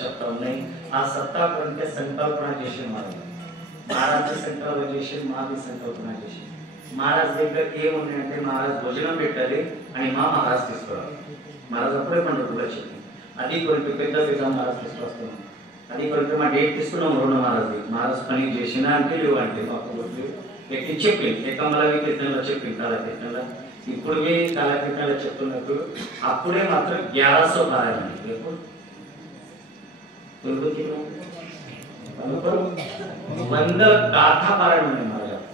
सत्ता ఉన్నాయి ఆ సత్తా కొరకే సంకల్పన చేసి महाराज संकल्प చేసి మాది సంకల్పన చేసి महाराज దగ్గర ఏమున్నాయంటే महाराज భోజనం పెట్టాలి అని महाराज తీసుకురావాలి महाराज అప్పుడే పండుగ చెప్పి అది కొరకు పెద్ద పెద్ద महाराज తీసుకొస్తున్నాం అది కొరకు మా డేట్ తీసుకున్నాం महाराज పని చేసినా అంటే లేవు అంటే మాకు చెప్పి ఏకమలవి కీర్తనలో చెప్పి కాలకీర్తనలో ఇప్పుడు కాలకీర్తనలో చెప్తున్నప్పుడు అప్పుడే మాత్రం 1100 పారాయణ ఎప్పుడు వందల గాథా పారాయణ ఉన్నాయి महाराज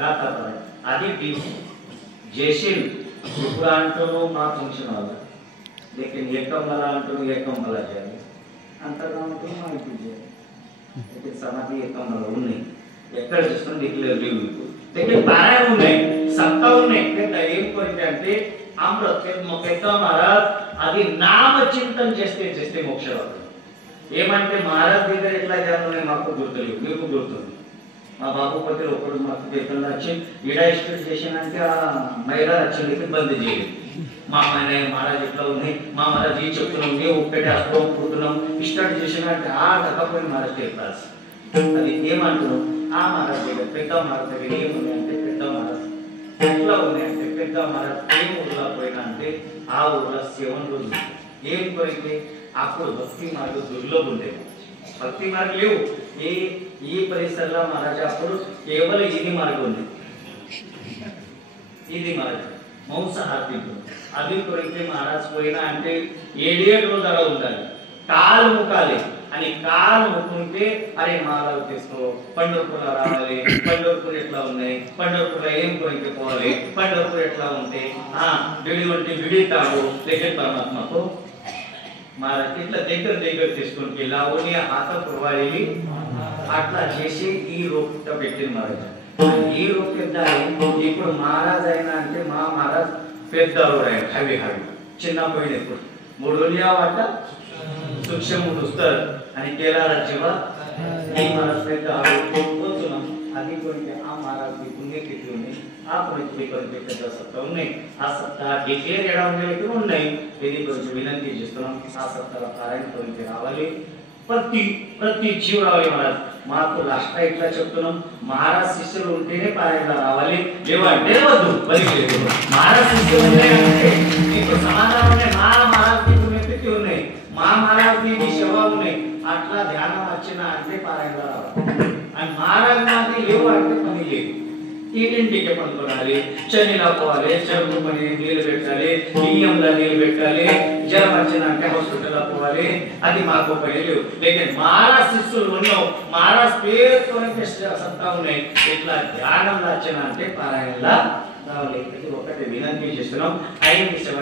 గాథా పారాయణ అది జేసిల్ ఇప్పుడు అంటూను మా ఫంక్షన్ వాళ్ళ लेकिन ఏకమల అంటూ ఏకమల చేయాలి అంతగా ఉంటుంది మా ఇప్పుడు చేయాలి लेकिन समाधि ఏకమల ఉన్నాయి ఎక్కడ చూస్తున్నా డిక్లేర్ లేవు लेकिन పారాయణ ఉన్నాయి సత్తా ఉన్నాయి పెద్ద ఏం కోరిక అంటే అమృత పెద్ద महाराज అది నామ చింతన చేస్తే మోక్షం ఏమంటే महाराज దగ్గర ఎట్లా చేయాలని మాకు గుర్తులేదు మీకు గుర్తుంది మా బాబు పతి ఒకడు మాకు చెప్పిన వచ్చి ఈడ ఇష్ట చేసినంటే ఆ మైరా వచ్చి బంద్ చేయాలి మా అమ్మాయి महाराज ఎట్లా ఉంది మా महाराज ఈ చెప్తున్నాం మేము ఒక్కటే అస్త్రం పుడుతున్నాం ఇష్ట చేసినంటే ఆ తప్పని महाराज చెప్పాల్సి అది ఏమంటారు ఆ महाराज దగ్గర పెద్ద महाराज దగ్గర ఏముంది అంటే పెద్ద महाराज ఎట్లా ఉంది అంటే పెద్ద महाराज ఏం ఊర్లో పోయినా అంటే ఆ ఊర్లో సేవన రోజు ఏం పోయింది అప్పుడు భక్తి మార్గం దుర్లభం ఉండేది భక్తి మార్గం లేవు ఈ పరిసరలో महाराज అప్పుడు కేవలం ఇది మార్గం ఉంది ఇది మార్గం మాంసాహారం అది కొరికే महाराज పోయినా అంటే 7 రోజులు అలా ఉండాలి కాలు ముకాలి అని కాలు ముక్కుంటే అరే మాలలు తీసుకో పండుగలు రావాలి పండుగలు ఎట్లా ఉన్నాయి పండుగలు ఏం కొరికి పోవాలి పండుగలు ఎట్లా ఉంటే విడి ఉంటే విడి తాగు దగ్గర పరమాత్మకు महाराज ఇట్లా దగ్గర తీసుకుంటే లావోని హాత పురవాలి అట్లా చేసి ఈ రూపట పెట్టిన महाराज ఈ రూపట ఇప్పుడు महाराज అయినా అంటే మా महाराज పెద్దవారు హవి చిన్న పోయినప్పుడు మూడులియా వాట సూక్ష్మముడు వస్తారు అని కేలాల జీవ ఈ महाराज పెద్ద పోతున్నాం అది కొరికి ఆ महाराज కి పుణ్యకీర్తి ఉంది ఆ పుణ్యకీర్తి పెద్ద సత్తా ఉన్నాయి ఆ సత్తా డిక్లేర్ చేయడం అనేది ఉన్నాయి ఇది కొంచెం వినంతి చేస్తున్నాం ఆ సత్తాల పారాయణ కొరికి రావాలి ప్రతి జీవ రావాలి महाराज మాకు లాస్ట్ ఇట్లా చెప్తున్నాం महाराज శిష్యులు ఉంటేనే పారాయణ రావాలి లేవంటే వద్దు బలిలేదు महाराज శిష్యులు ఉన్నాయంటే మీకు సమాధానం ఉన్నాయి महाराज కి పుణ్యకీర్తి ఉన్నాయి महाराज కి సేవ ఉన్నాయి అట్లా ధ్యానం వచ్చినా అంటే పారాయణ రావాలి అండ్ महाराज నాది లేవు అంటే పని లేదు ఇంటికి పండుకోవాలి చనిలా పోవాలి చెరుకు పని నీళ్ళు పెట్టాలి బియ్యంలో నీళ్ళు పెట్టాలి జ్వరం వచ్చినాక హాస్పిటల్లో పోవాలి అది మాకు పని లేవు లేकिन महाराज శిష్యులు ఉన్నావు महाराज పేరుతోనే సత్తా ఉన్నాయి ఇట్లా ధ్యానంలో వచ్చినా అంటే పారాయణలా రావాలి ఒకటి వినంతి చేస్తున్నాం 5 నిమిషాలు